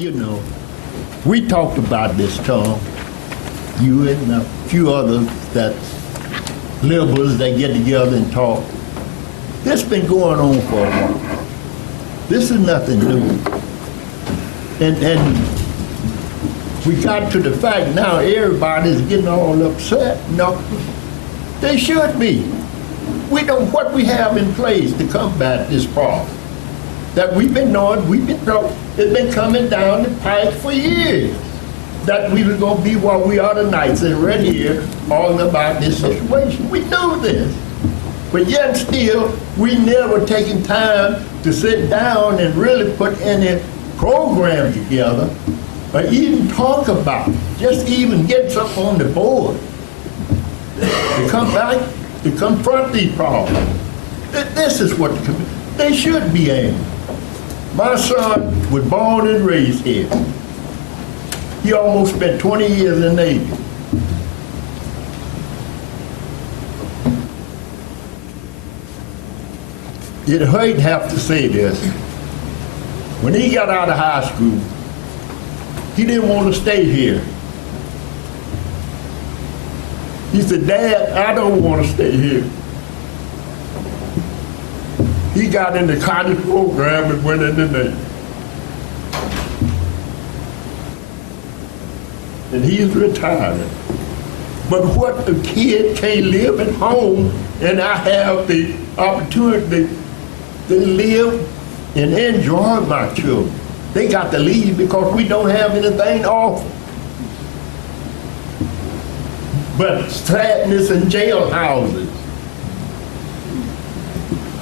You know, we talked about this, Tom. You and a few others that liberals that get together and talk. This been going on for a while. This is nothing new. And we got to the fact now everybody's getting all upset. No, they should be. We know what we have in place to combat this problem. That we've been knowing, it's been coming down the pipe for years. That we were going to be where we are tonight, sitting right here, all about this situation. We knew this. But yet still, we never taken time to sit down and really put any program together or even talk about it. Just even get something on the board to come back, to confront these problems. This is what they should be aiming. My son was born and raised here. He almost spent 20 years in the Navy. It hurt to have to say this. When he got out of high school, he didn't want to stay here. He said, "Dad, I don't want to stay here." He got in the college program and went in the Navy. And he's retired. But what a kid can't live at home, and I have the opportunity to live and enjoy my children. They got to leave because we don't have anything to offer. But sadness and jailhouses.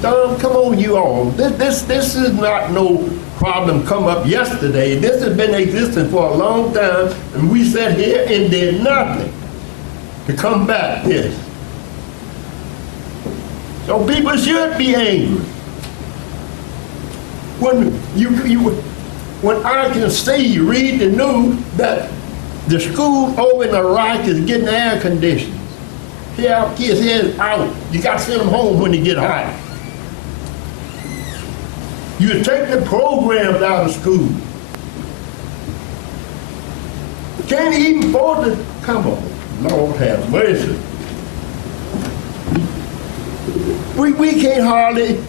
Tom, come on, you all. This is not no problem come up yesterday. This has been existing for a long time, and we sat here and did nothing to combat this. So people should be angry. When I can see, read the news that the school over in Iraq is getting air conditioners. Here our kids here out. You got to send them home when they get hot. You take the programs out of school. Can't even afford to, come on, Lord have mercy. We can't hardly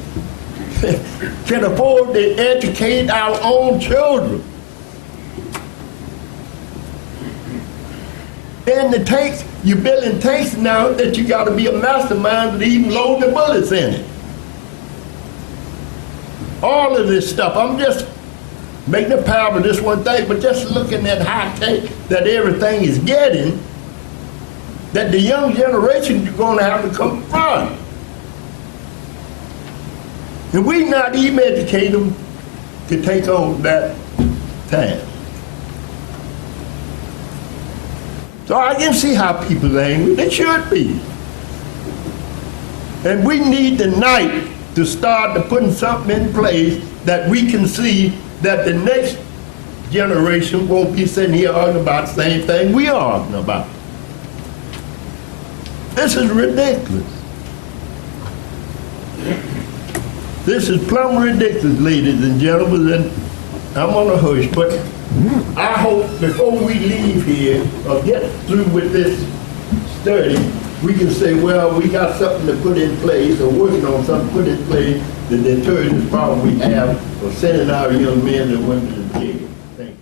can afford to educate our own children. Then you're building tanks now that you got to be a mastermind to even load the bullets in it. All of this stuff, I'm just making a parable of this one thing, but just looking at high tech that everything is getting, that the young generation is going to have to confront. And we not even educate them to take on that task. So I can see how people are angry. They should be. And we need tonight to start to putting something in place that we can see that the next generation won't be sitting here arguing about the same thing we are arguing about. This is ridiculous. This is plumb ridiculous, ladies and gentlemen, and I'm on a hush, but I hope before we leave here or get through with this study, we can say, well, we got something to put in place or working on something to put in place that deters the problem we have of sending our young men and women to jail. Thank you.